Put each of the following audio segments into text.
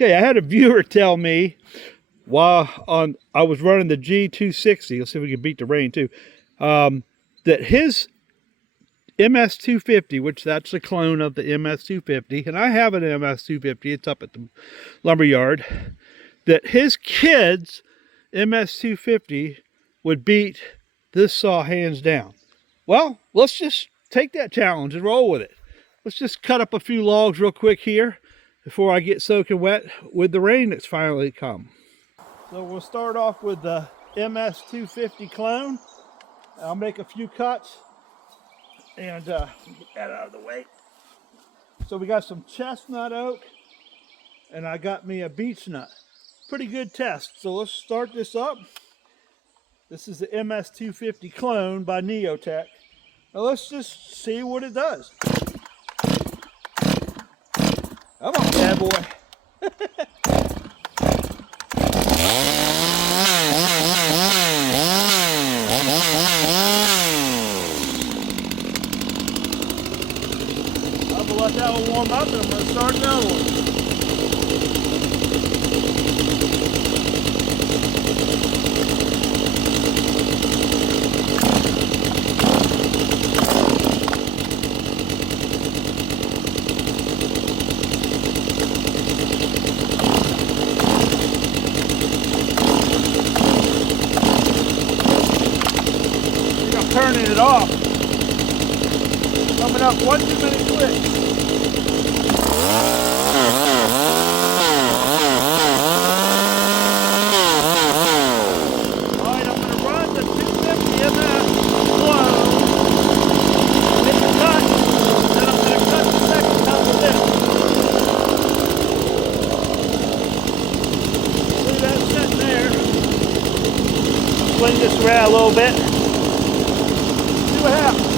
Okay, I had a viewer tell me while I was running the G260. Let's see if we can beat the rain too. That his MS250, which that's a clone of the MS250, and I have an MS250. It's up at the lumberyard. That his kids' MS250 would beat this saw hands down. Well, let's just take that challenge and roll with it. Let's just cut up a few logs real quick here before I get soaking wet with the rain that's finally come. So we'll start off with the MS250 clone. I'll make a few cuts and get that out of the way. So we got some chestnut oak and I got me a beech nut. Pretty good test. So let's start this up. This is the MS250 clone by Neotech. Now let's just see what it does. Come on, bad boy. I'm gonna let that one warm up and I'm gonna start another one. Turning it off. Coming up one too many clicks. Alright, I'm going to run the 250 in that flow. Hit the cut. Then I'm going to cut the second top of this. See that sitting there. Swing this around a little bit. What happened?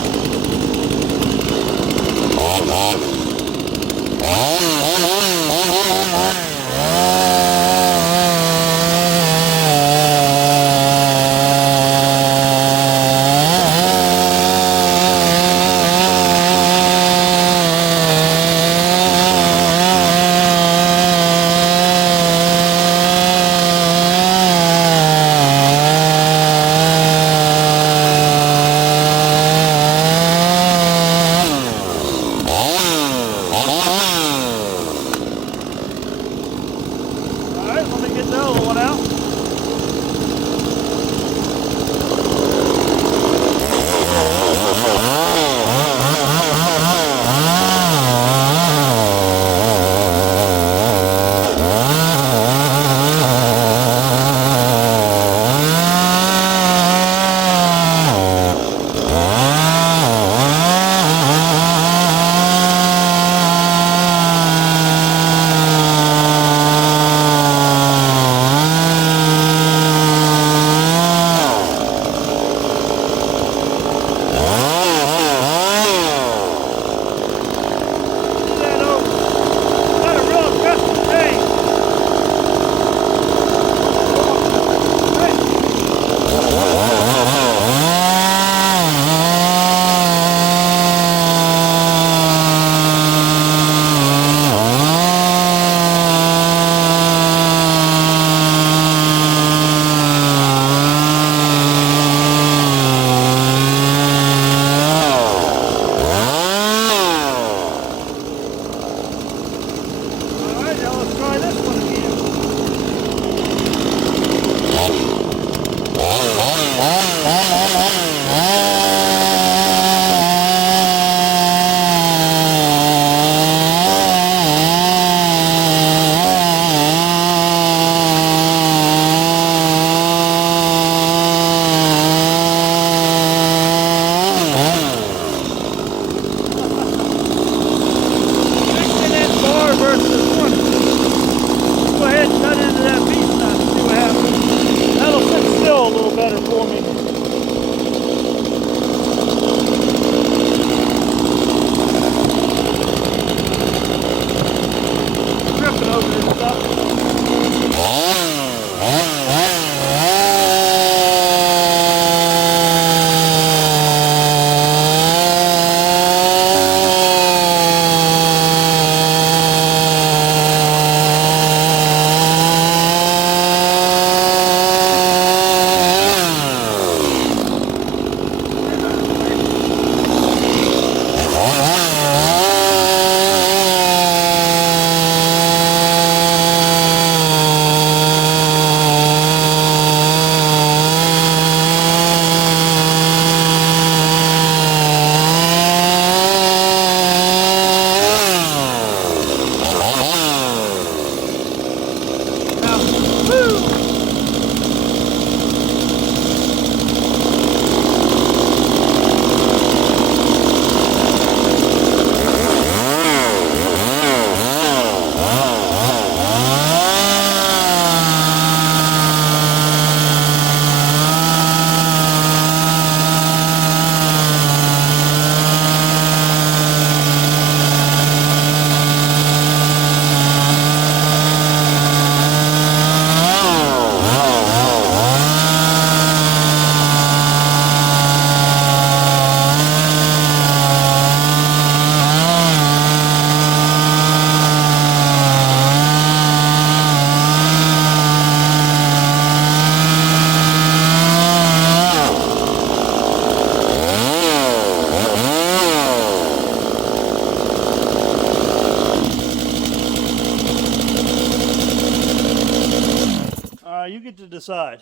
you get to decide.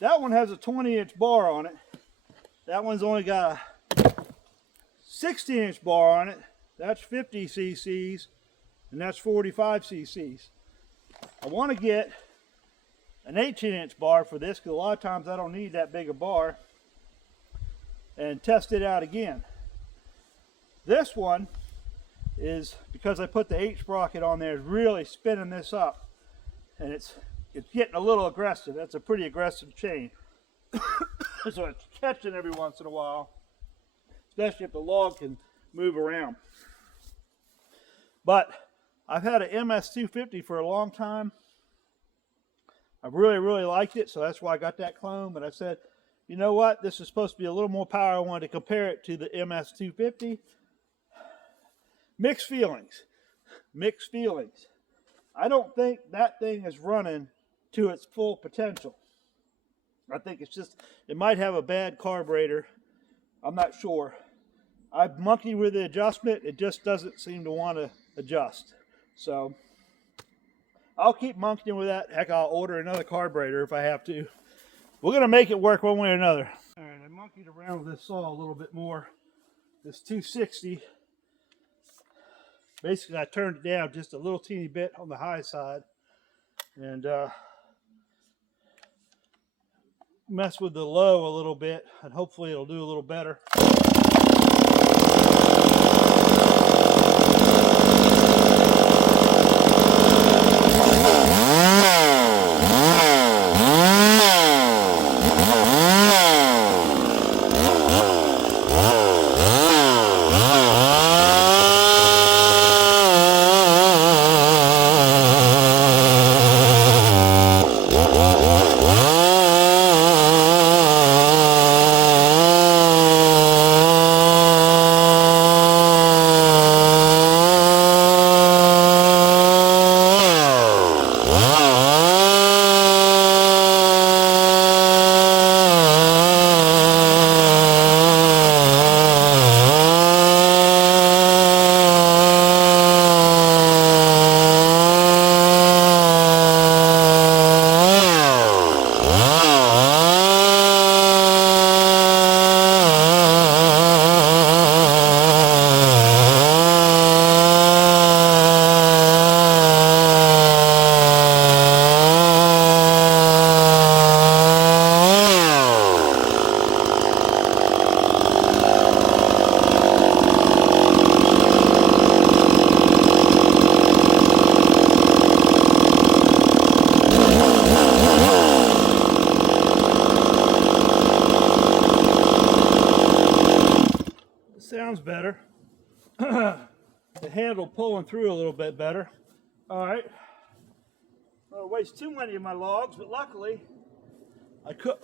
That one has a 20-inch bar on it. That one's only got a 16-inch bar on it. That's 50 cc's, and that's 45 cc's. I want to get an 18-inch bar for this, because a lot of times I don't need that big a bar, and test it out again. This one is, because I put the H sprocket on there, is really spinning this up, and it's getting a little aggressive. That's a pretty aggressive chain. So it's catching every once in a while, especially if the log can move around. But I've had an MS-250 for a long time. I've really liked it, so that's why I got that clone. But I said, you know what, this is supposed to be a little more power. I wanted to compare it to the MS-250. Mixed feelings. Mixed feelings. I don't think that thing is running to its full potential. I think it's just, it might have a bad carburetor. I'm not sure. I've monkeyed with the adjustment. It just doesn't seem to want to adjust. So I'll keep monkeying with that. Heck, I'll order another carburetor if I have to. We're going to make it work one way or another. All right, I monkeyed around with this saw a little bit more. This 260. Basically, I turned it down just a little teeny bit on the high side. And mess with the low a little bit, and hopefully it'll do a little better. Sounds better. The handle pulling through a little bit better. All right. I don't waste too many of my logs, but luckily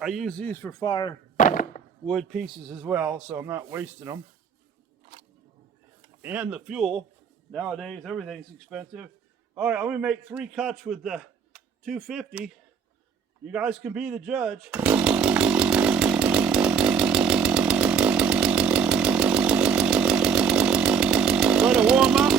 I use these for firewood pieces as well, so I'm not wasting them. And the fuel. Nowadays, everything's expensive. All right, I'm gonna make 3 cuts with the 250. You guys can be the judge. Let it warm up.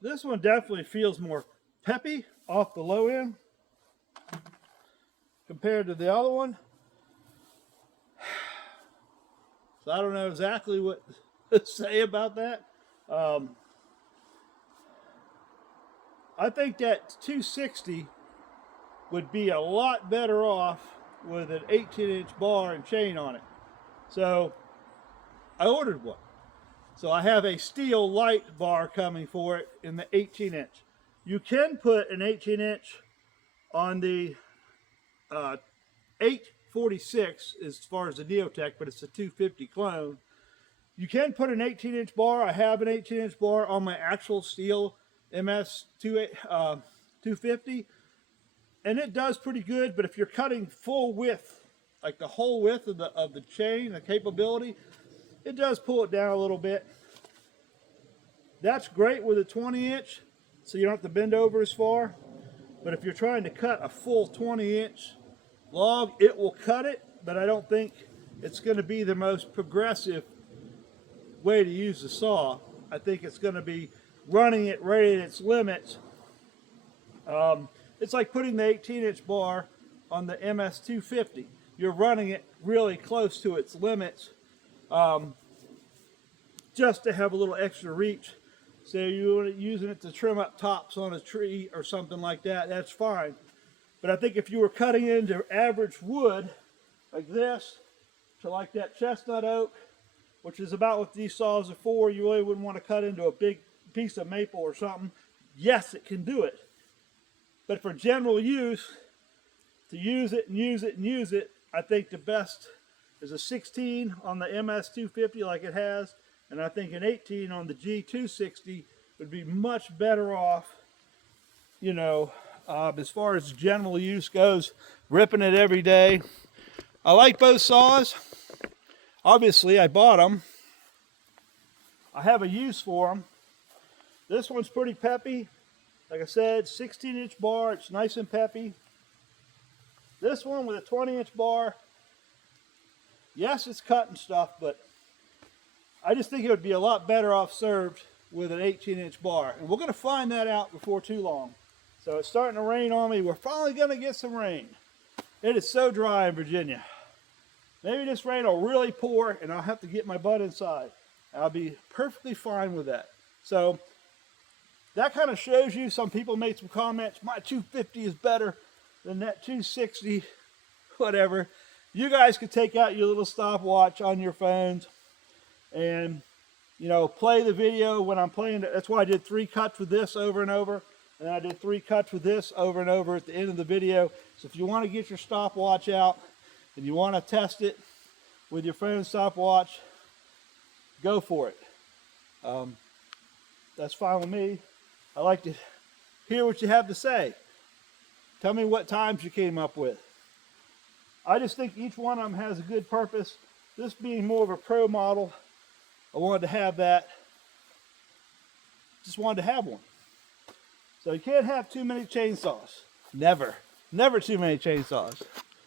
This one definitely feels more peppy off the low end compared to the other one. So I don't know exactly what to say about that. Um, I think that 260 would be a lot better off with an 18-inch bar and chain on it. So I ordered one. So I have a steel light bar coming for it in the 18-inch. You can put an 18-inch on the 846 as far as the Neotech, but it's a 250 clone. You can put an 18-inch bar. I have an 18-inch bar on my actual steel MS 250, and it does pretty good. But if you're cutting full width, like the whole width of the chain, the capability, it does pull it down a little bit. That's great with a 20-inch, so you don't have to bend over as far. But if you're trying to cut a full 20-inch log, it will cut it, but I don't think it's going to be the most progressive way to use the saw. I think it's going to be running it right at its limits. It's like putting the 18-inch bar on the MS250. You're running it really close to its limits, just to have a little extra reach. So you're using it to trim up tops on a tree or something like that, that's fine. But I think if you were cutting into average wood like this, to like that chestnut oak, which is about what these saws are for, you really wouldn't want to cut into a big piece of maple or something. Yes, it can do it. But for general use, to use it and use it and use it, I think the best is a 16 on the MS250 like it has, and I think an 18 on the G260 would be much better off, you know, as far as general use goes, ripping it every day. I like both saws. Obviously, I bought them. I have a use for them. This one's pretty peppy. Like I said, 16-inch bar. It's nice and peppy. This one with a 20-inch bar, yes, it's cutting stuff, but I just think it would be a lot better off served with an 18-inch bar. And we're going to find that out before too long. So it's starting to rain on me. We're finally going to get some rain. It is so dry in Virginia. Maybe this rain will really pour and I'll have to get my butt inside. I'll be perfectly fine with that. So that kind of shows you, some people made some comments, my 250 is better than that 260, whatever. You guys could take out your little stopwatch on your phones and, you know, play the video when I'm playing it. That's why I did 3 cuts with this over and over. And I did 3 cuts with this over and over at the end of the video. So if you want to get your stopwatch out and you want to test it with your phone stopwatch, go for it. That's fine with me. I like to hear what you have to say. Tell me what times you came up with. I just think each one of them has a good purpose. This being more of a pro model, I wanted to have that. Just wanted to have one. So you can't have too many chainsaws. Never. Never too many chainsaws.